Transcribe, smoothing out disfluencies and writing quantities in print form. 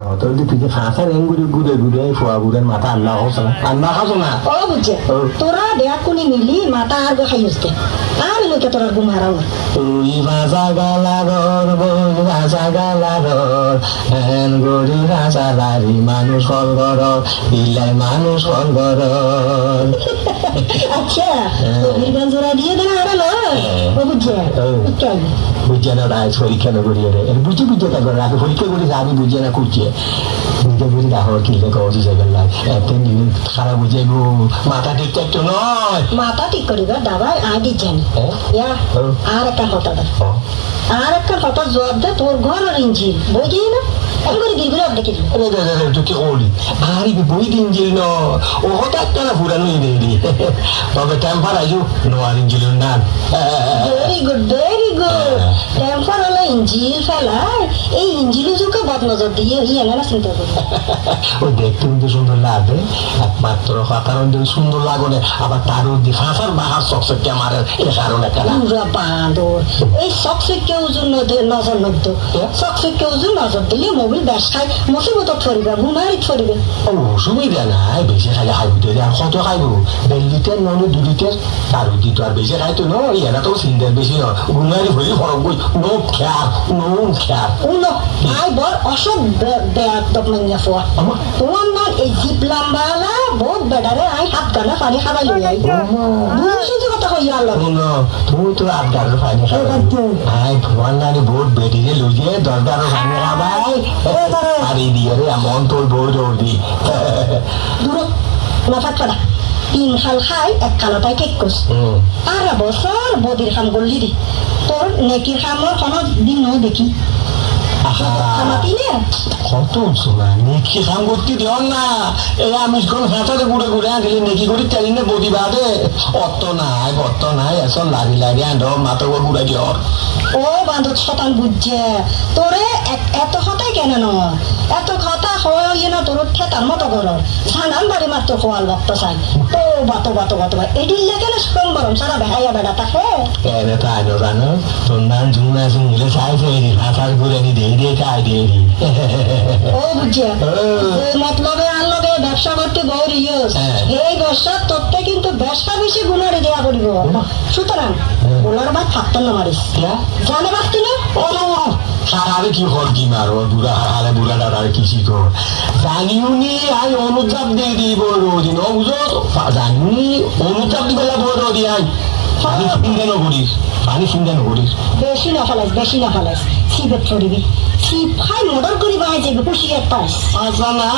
তোর তুই যে খাঁচার এঙ্গুরি ঘুরে ঘুরে ফোয়া ঘুরের মাথা আল্লাহ হোস না আল্লাহ খাস না ও বুঝছে তোরা দেয়া কোনি মিলি মাথা আর খাই আসতে আর লোকে তোরা ঘুম হারাও তুই ভাষা গালাগর বল ভাষা গালাগর হ্যান গরি ভাষা লারি মানুষ ফল গর ইলাই মানুষ ফল গর আচ্ছা গভীর জোড়া দিয়ে দেন হারালো ও বুঝছে বুঝছে না রায় পরীক্ষা না করিয়ে রে বুঝে বুঝে থাকবে রাখে পরীক্ষা করি আমি বুঝে না করছে নিজে বুঝি রাখো কিনলে কবজি যাবেন না একটা খারাপ বুঝাইব মাথা ঠিক একটু নয় মাথা ঠিক করিবার দাবাই আগে জানি আর একটা কথা আর একটা কথা জবাব দে তোর ঘর আর ইঞ্জিন বুঝি না আমি করে গিরগুলো দেখি তোকে ওলি আরে বই দিন জিল ন ও হঠাৎ কেন ফুরানো রে তবে টেম্পার আইজু নোয়ার ইঞ্জিল না ভেরি গুড টেম্পার হলো ইঞ্জিল ফেলায় এই ইঞ্জিল যুগে বদনজর দিয়ে না চিন্তা করি ও দেখতে কিন্তু সুন্দর লাগবে একমাত্র কারণ সুন্দর লাগলে আবার তার ফাঁসার বাহার চকচকে মারে এ কারণে পুরা বাঁদর এই চকচকে ওজন নজর নদ্য চকচকে ওজন নজর দিলে মোবিল ব্যাস খাই মুসিবত ছড়িবে ঘুমারি ছড়িবে ও সুবিধা নাই বেশি খাইলে খাইব দে আর কত খাইব 1 লিটার নলে 2 লিটার তার তো আর বেশি খাইতো ন এরা তো সিন্দের বেশি ন ঘুমারি হইলে ফরক বই নো খেয়ার আই বল অসব বেয়াদব মাইয়া ফোয়া তোমার না এই জিপ লাম্বালা বহুত বেডারে আই হাত গানা পানি খাবাই লই আই বুঝছি কথা কই আল্লাহ তুমি তো আবদার পানি খাবাই আই তোমার নানি বহুত বেডিরে লইয়ে 10 12 পানি খাবাই আরে দিয়ে রে এমন তোর বউ দৌড়ি দূর নাফাত কাটা 3 খাল খাই 1 খালটাই কেক কস আর বছর বদির খাম করলি দি তোর নেকির খামর কোনো দিন ন দেখি কত শোনা নেকি খাম করতে দিও না এই আমি কোন হাঁটাতে ঘুরে ঘুরে আনলে নেকি করি চালি না বদি বাদে অত নাই এসব লাগি আনড মাথা ঘুরে দিও ও বান্ধব শতান বুঝছে তোরে এত কথাই কেন নয় এত কথা হয় না তোর ঠেতার মতো ঘর সানান বাড়ি মাত্র খোয়াল ভক্ত চাই তো বাতো এডিল লেগে না সুরম বরম সারা বেহাইয়া বেড়া থাকে এনে তো আইনো জানো তোর নাম ঝুমনা ঝুমলে চাইছে হাঁটার ঘুরে নি দিয়ে খাই দিয়ে ও বুঝছে মতলবে আনলবে ব্যবসা করতে বই রিয়স এই বর্ষার তোরতে কিন্তু ব্যবসা বেশি গুণারি দেওয়া করিব সুতরাং ওনার ভাই থাকতেন না মারিস জানে পারতি না সারারে কি হর কি মারো বুড়া হালে বুড়া ডাড়ারে কি শিখো জানিও নি আই অনুতাপ দিয়ে দিই বড় দিন ও বুঝো জানি অনুতাপ দিবেলা বড় দি আই পানি সিন্দানো করিস বেশি না ফেলাইস সিপের ছড়িবি সিপ খাই মর্ডার করি বাই যাবে খুশি একটা আচ্ছা না